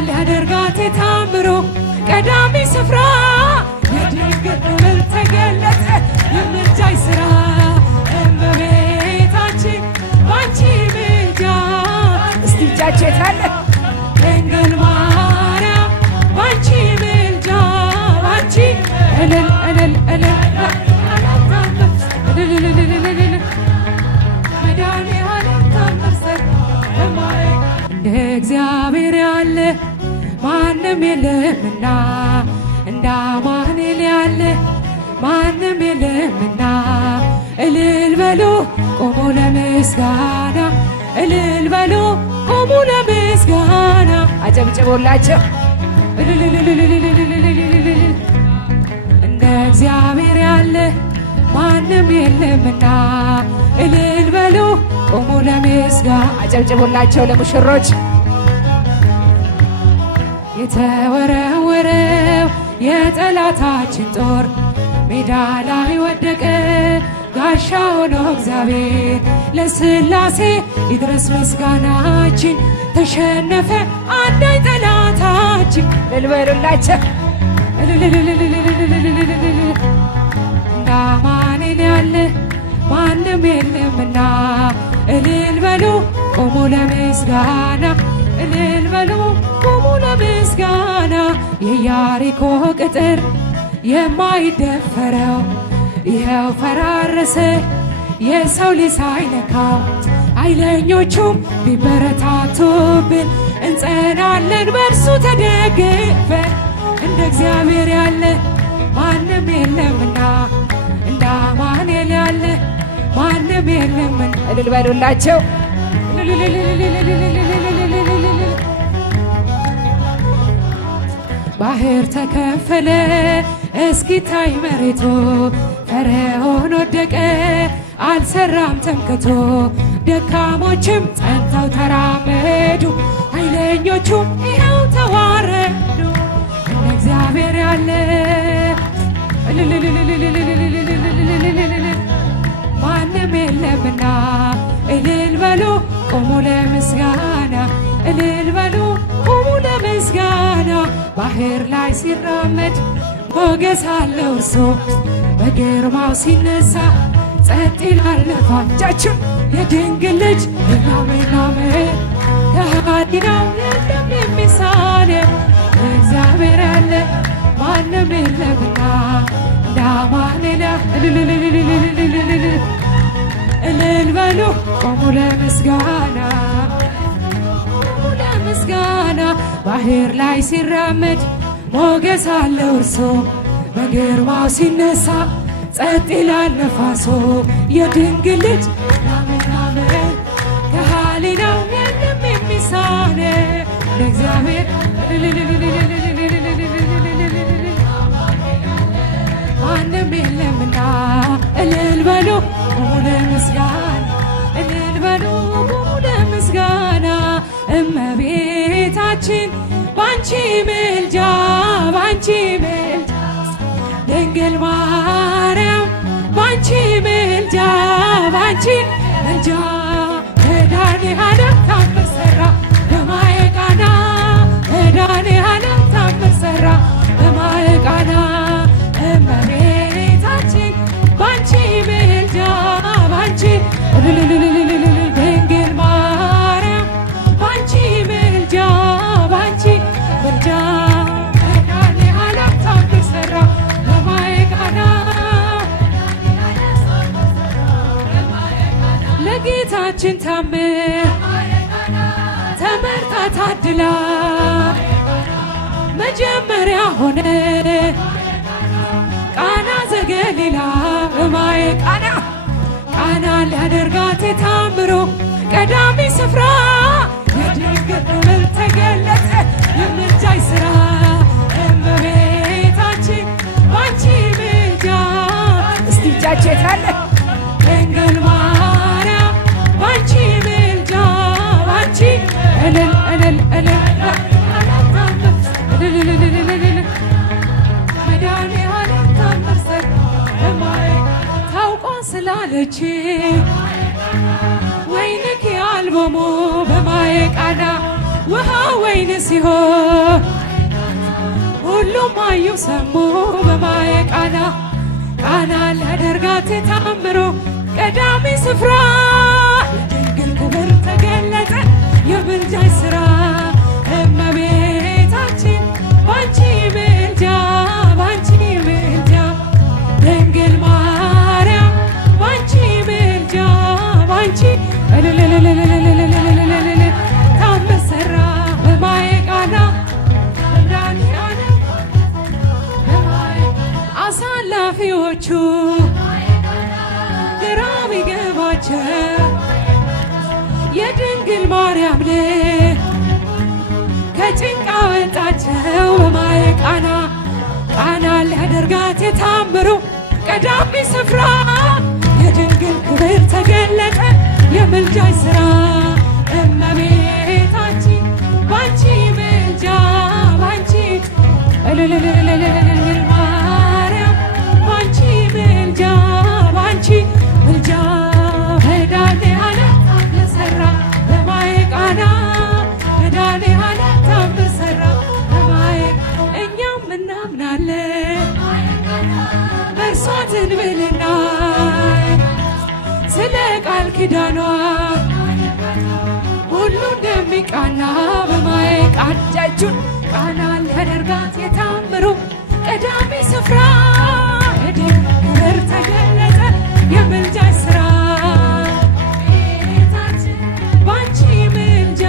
ሊያደርጋት ታምሮ ቀዳሚ ስፍራ የድንግል ክብር ተገለጠ የምልጃሽ ሥራ እመቤታችን ባንቺ ምልጃ እስቲ እጃችሁ የታለ ድንግል ማርያም ባንቺ ምልጃ ባንቺ እልል እልል እልል መድኃኒዓለም ታምር ሠራ እንደ እግዚአብሔር ያለ ማንም የለምና እንደ አማኑኤል ያለ ማንም የለምና እልል በሉ ቆሙ ለምስጋና እልል በሉ ቆሙ ለምስጋና አጨብጭቦላቸው እንደ እግዚአብሔር ያለ ማንም የለምና እልል በሉ ቆሙ ለምስጋና አጨብጭቦላቸው ለሙሽሮች የተወረወረው የጠላታችን ጦር ሜዳ ላይ ወደቀ ጋሻ ሆኖ እግዚአብሔር ለሥላሴ ይድረስ ምስጋናችን ተሸነፈ አንዳይ ጠላታችን ልልበሉላቸው እንደ አማኑኤል ያለ ማንም የለምና እልል በሉ ቆሙ ለምስጋና እልል በሉ ቆሙ ለምስጋና የኢያሪኮ ቅጥር የማይደፈረው ይኸው ፈራረሰ የሰው ልጅ ሳይነካው ኃይለኞቹም ቢበረታቱብን እንጸናለን በእርሱ ተደግፈን እንደ እግዚአብሔር ያለ ማንም የለምና እንደ አማኑኤል ያለ ማንም የለምን እልል በሉላቸው ባህር ተከፈለ እስኪታይ መሬቱ ፈርዖን ወደቀ አልሰራም ተምክቶ ደካሞችም ጸንተው ተራመዱ ኃይለኞቹም ይኸው ተዋረዱ እንደ እግዚአብሔር ያለ ማንም የለምና እልል በሉ ቆሙ ለምስጋና እልል በሉ ቆሙ ለምስጋና ባህር ላይ ሲራመድ ሞገስ አለው እርሱ በግርማው ሲነሳ ጸጥ ይላል ነፋሳችን የድንግል ልጅ ምናምናም ከሃዲ ነው የለም የሚሳነው እግዚአብሔር ያለ ማንም የለምና እንደ አማኑኤል እልል በሉ ቆሙ ለምስጋና ምስጋና ባህር ላይ ሲራመድ ሞገስ አለው እርሱ በግርማው ሲነሳ ጸጥ ይላል ነፋሱ የድንግል ልጅ ምናምን ከሃሊ ነው የለም የሚሳነው ለእግዚአብሔር ማንም የለምና እልል በሉ ቆሙ ለምስጋና እልል በሉ ቆሙ ለምስጋና እመቤታችን ባንቺ ምልጃ ባንቺ ምልጃ ድንግል ማርያም ባንቺ ምልጃ ባንቺ ምልጃ መድኃኒዓለም ታምር ሠራ በማየ ቃና መድኃኒዓለም ታምር ሠራ በማየ ቃና እመቤታችን ባንቺ ምልጃ ባንቺ ድንግል ማርያም ባንቺ ምልጃ ባንቺ ምልጃ መድኃኒዓለም ታምር ሠራ በማየ ቃና ለጌታችን ታምር ተመርጣ ታድላ መጀመሪያ ሆነ ቃና ዘገሊላ በማየ ቃና ቃና ሊያደርጋት ታምሮ ቀዳሚ ስፍራ የድንግል ክብር ተገለጠ የምልጃሽ ሥራ እመቤታችን ባንቺ ምልጃ እስቲ እጃችሁ የታለ ድንግል ማርያም ባንቺ ምልጃ ባንቺ እልል እልል እልል መድኃኒዓለም ታምር ሠራ ታውቋን ስላለች ወይንኪ አልቦሞ በማየ ቃና ውሃ ወይን ሲሆን ሁሉም አዩ ሰሙ በማየ ቃና ቃና ሊያደርጋት ታምሮ ቀዳሚ ስፍራ የድንግል ክብር ተገለጠ የምልጃሽ ሥራ እመቤታችን ባንቺ ምልጃ ባንቺ ምልጃ ድንግል ማርያም ባንቺ ምልጃ ባንቺ ታምር ሠራ በማየ ቃና አሳላፊዎቹ ግራ ቢገባቸው የድንግል ማርያም ልጅ ከጭንቅ አወጣቸው በማየ ቃና ቃና ሊያደርጋት የታምሩ ቀዳሚ ስፍራ የድንግል ክብር ተገለጠ የምልጃሽ ሥራ እመቤታችን ባንቺ ምልጃ ባንቺ ማርያም ባንቺ ምልጃ ባንቺ ምልጃ መድኃኔዓለም ታምር ሠራ በማየ ቃና መድኃኔዓለም ታምር ሠራ በማየ እኛም እናምናለን በእርሷ ትንብልና ስለ ቃል ኪዳኗ ሁሉ እንደሚቃና በማየ ቃና እጁን ቃና ሊያደርጋት የታምሩ ቀዳሚ ስፍራ ክብር ተገለጠ የምልጃሽ ሥራ ባንቺ ምልጃ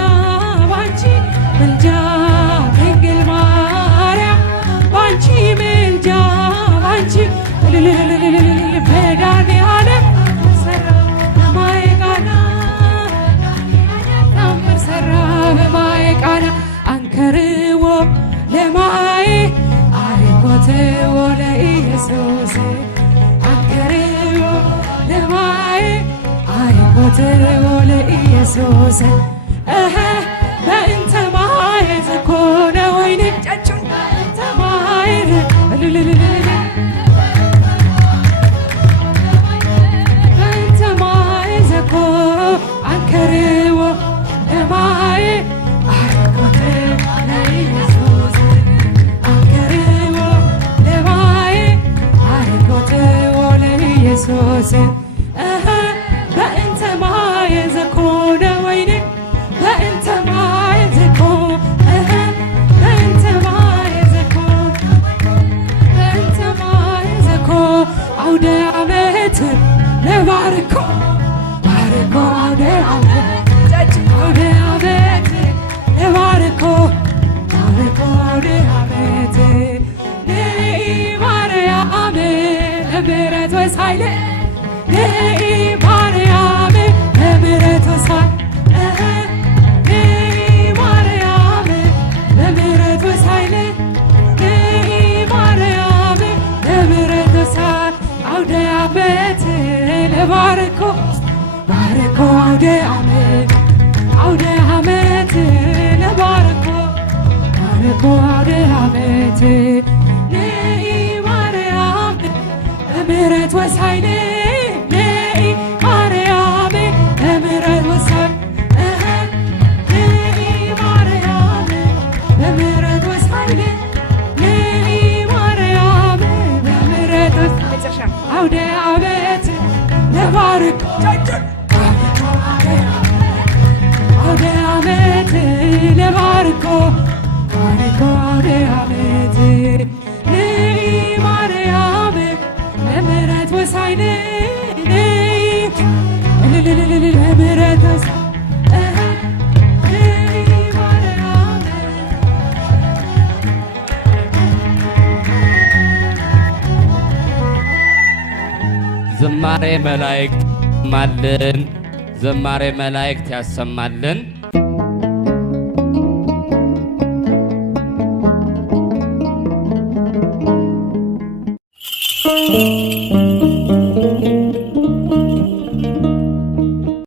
ባንቺ ምልጃ ድንግል ማርያም ባንቺ ምልጃ ባንቺ መድኃኔዓለም ሠራ በማየ ቃና ታምር ሠራ በማየ ቃና አንከርዎ ለማየ አርኮትዎ ለኢየሱስ አንከርዎ ለማየ አርኮትዎ ለኢየሱስ በእንተ ማየ ዘኮነ ወይን ጨጩን በእንተ ማየ በእንተ ማየ ዘኮ አንከርዎ ለማየ አርኮትዎ ለኢየሱስ አንከርዎ ለማየ አርኮትዎ ለኢየሱስ በእንተ ማየ ዘኮነ ወይን በእንተ ማየ ዘኮ በእንተ ማየ ዘኮ በእንተ ማየ ዘኮ አውደ ዓመት ለባርኮ ባርኮ አውደ ዓመት አውደ ዓመት ለባርኮ ባርኮ አውደ ዓመት ነይ ማርያም ለምሕረት ወሳይል ነይ ማርያም ለምሕረት ወሳይል ነይ ማርያም ለምሕረት ወሳይል ነይ ማርያም ለምሕረት ወሳይል አውደ ዓመት ለባርኮ ባርኮ አውደ ዓመት አውደ ዓመት ለባርኮ ባርኮ አውደ ዓመት ነይ ማርያም ለምሕረት ወሳይል ነይ ማርያም ለምሕረት ወሳይል ነይ ማርያም ለምሕረት ወሳይል ነይ ማርያም ለምሕረት ወሳይል አውደ ዓመት ለባርኮ አውደ ዓመት ለባርኮ ባርኮ አውደ ዓመት ነይ ማርያም ለምሕረት ወሳይል ነይ ለምሕረት ወሳይል ነይ ማርያም ዝማሬ መላእክት ማልን ዝማሬ መላእክት ያሰማልን።